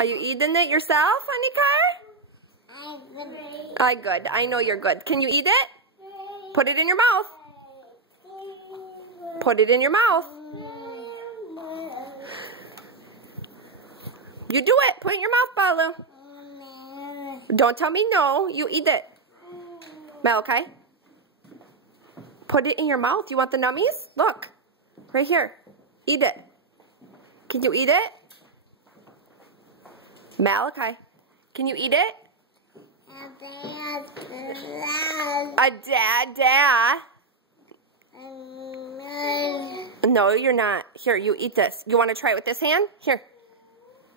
Are you eating it yourself, honey car? Good. I know you're good. Can you eat it? Put it in your mouth. Put it in your mouth. You do it. Put it in your mouth, Balu. Don't tell me no. You eat it. Malachi. Put it in your mouth. You want the nummies? Look. Right here. Eat it. Can you eat it? Malachi. Can you eat it? A dad. No, you're not. Here, you eat this. You want to try it with this hand? Here.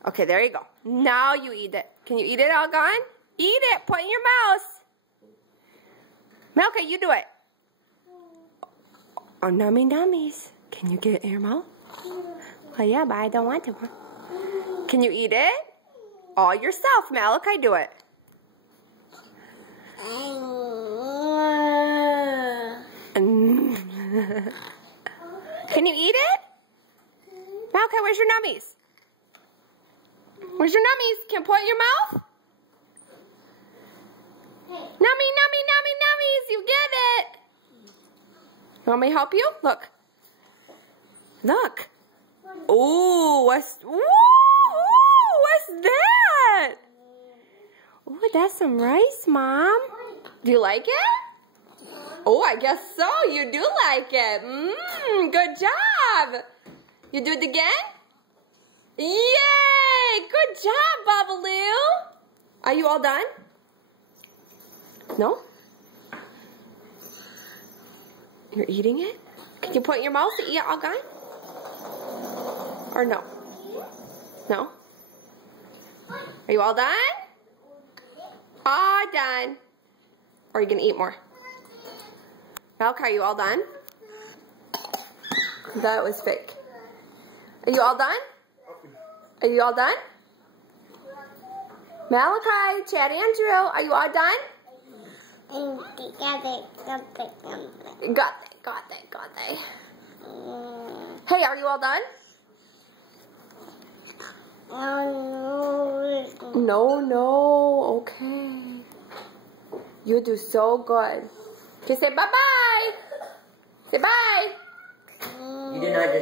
Okay, there you go. Now you eat it. Can you eat it, Algon? Eat it. Put it in your mouth. Malachi, you do it. Oh, nummies. Can you get it in your mouth? Oh, yeah, but I don't want to. Can you eat it? All yourself, Malachi, do it. Can you eat it? Malachi, where's your nummies? Where's your nummies? Can you put it in your mouth? Nummies, you get it. You want me to help you? Look. Ooh, what's that? Ooh, that's some rice, Mom. Do you like it? Oh, I guess so. You do like it. Good job. You do it again? Yay! Good job, Babaloo. Are you all done? No? You're eating it? Can you put it in your mouth to eat it, Algon? Or no? No? Are you all done? All done. Or are you going to eat more? Malachi, are you all done? That was fake. Are you all done? Are you all done? Malachi, Chad, Andrew, are you all done? Got it. Hey, are you all done? No. Okay. You do so good. Okay, say bye-bye. Say bye. You did not just